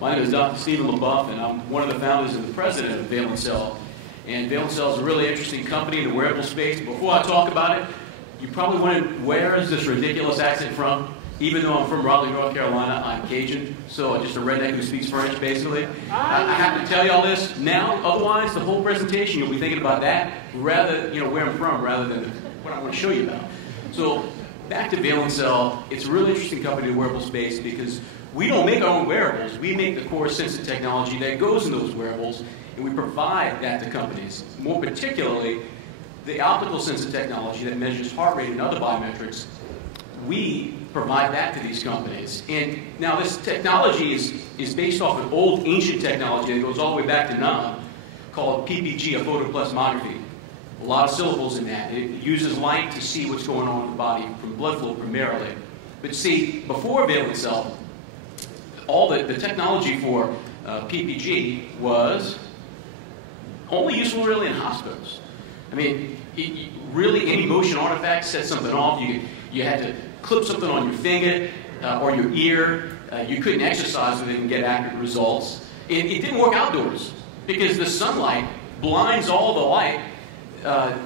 My name is Dr. Stephen LaBeouf, and I'm one of the founders and the president of Valencell. And Valencell is a really interesting company in the wearable space. Before I talk about it, you probably wondered, where is this ridiculous accent from? Even though I'm from Raleigh, North Carolina, I'm Cajun, so I'm just a redneck who speaks French, basically. I have to tell you all this now, otherwise the whole presentation you'll be thinking about that, rather, where I'm from, rather than what I want to show you about. So, back to Valencell, it's a really interesting company in the wearable space because we don't make our own wearables. We make the core sensor technology that goes in those wearables, and we provide that to companies. More particularly, the optical sensor technology that measures heart rate and other biometrics, we provide that to these companies. And now this technology is based off an old ancient technology that goes all the way back to NAM called PPG, a photoplasmography. A lot of syllables in that. It uses light to see what's going on in the body from blood flow primarily. But see, before Valencell, all the technology for PPG was only useful really in hospitals. I mean, really any motion artifact set something off. You had to clip something on your finger or your ear. You couldn't exercise with it and get accurate results. It didn't work outdoors because the sunlight blinds all the light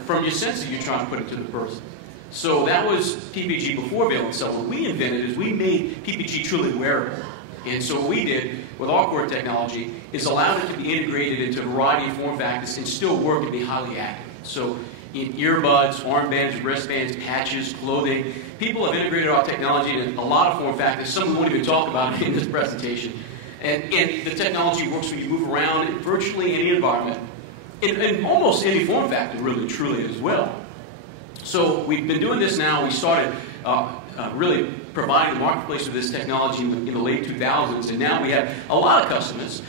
from your sensor you're trying to put into the person. So that was PPG before Valencell. What we invented is we made PPG truly wearable. And so what we did with our core technology is allowed it to be integrated into a variety of form factors and still work and be highly accurate. So in earbuds, armbands, wristbands, patches, clothing, people have integrated our technology in a lot of form factors. Some we won't even talk about in this presentation. And the technology works when you move around in virtually any environment, in almost any form factor, really, truly as well. So we've been doing this now. We started really providing the marketplace with this technology in the late 2000s, and now we have a lot of customers,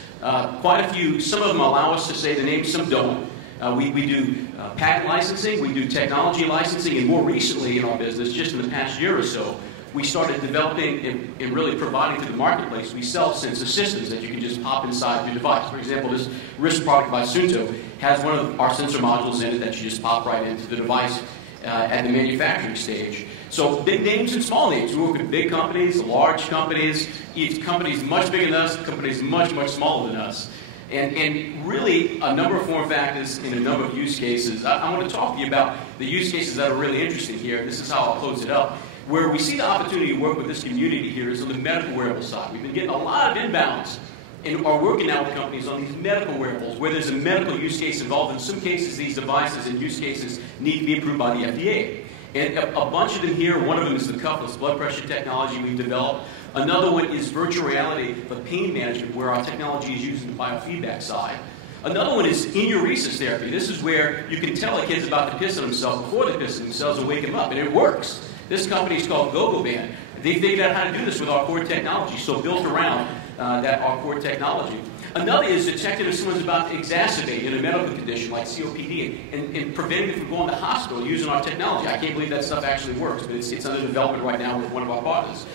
quite a few. Some of them allow us to say the name, some don't. We do patent licensing, we do technology licensing, and more recently in our business, just in the past year or so, we started developing and really providing to the marketplace. We sell sensor systems that you can just pop inside your device. For example, this wrist product by Sunto has one of our sensor modules in it that you just pop right into the device at the manufacturing stage. So big names and small names. We work with big companies, large companies, each companies much bigger than us, companies much, much smaller than us. And really a number of form factors in a number of use cases. I want to talk to you about the use cases that are really interesting here. This is how I'll close it up. Where we see the opportunity to work with this community here is on the medical wearable side. We've been getting a lot of inbounds and are working now with companies on these medical wearables where there's a medical use case involved. In some cases, these devices and use cases need to be approved by the FDA. And a bunch of them here, one of them is the cuffless blood pressure technology we've developed. Another one is virtual reality for pain management, where our technology is used in the biofeedback side. Another one is enuresis therapy. This is where you can tell a kid's about to piss on himself before they piss on themselves and wake him up, and it works. This company is called GoGoBand. They figured out how to do this with our core technology, so built around our core technology. Another is detecting if someone's about to exacerbate in a medical condition like COPD and preventing them from going to the hospital using our technology. I can't believe that stuff actually works, but it's under development right now with one of our partners.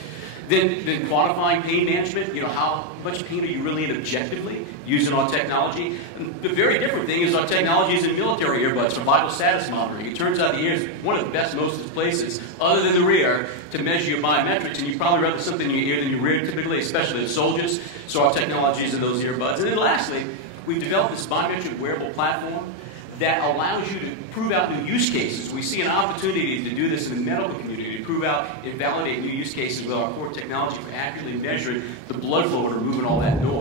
Then quantifying pain management, how much pain are you really in objectively using our technology? And the very different thing is our technology is in military earbuds for vital status monitoring. It turns out the ear is one of the best, most places, other than the rear, to measure your biometrics, and you'd probably rather something in your ear than your rear typically, especially as soldiers, so our technology is in those earbuds. And then lastly, we've developed this biometric wearable platform that allows you to prove out new use cases. We see an opportunity to do this in the medical community, to prove out and validate new use cases with our core technology for accurately measuring the blood flow and removing all that noise.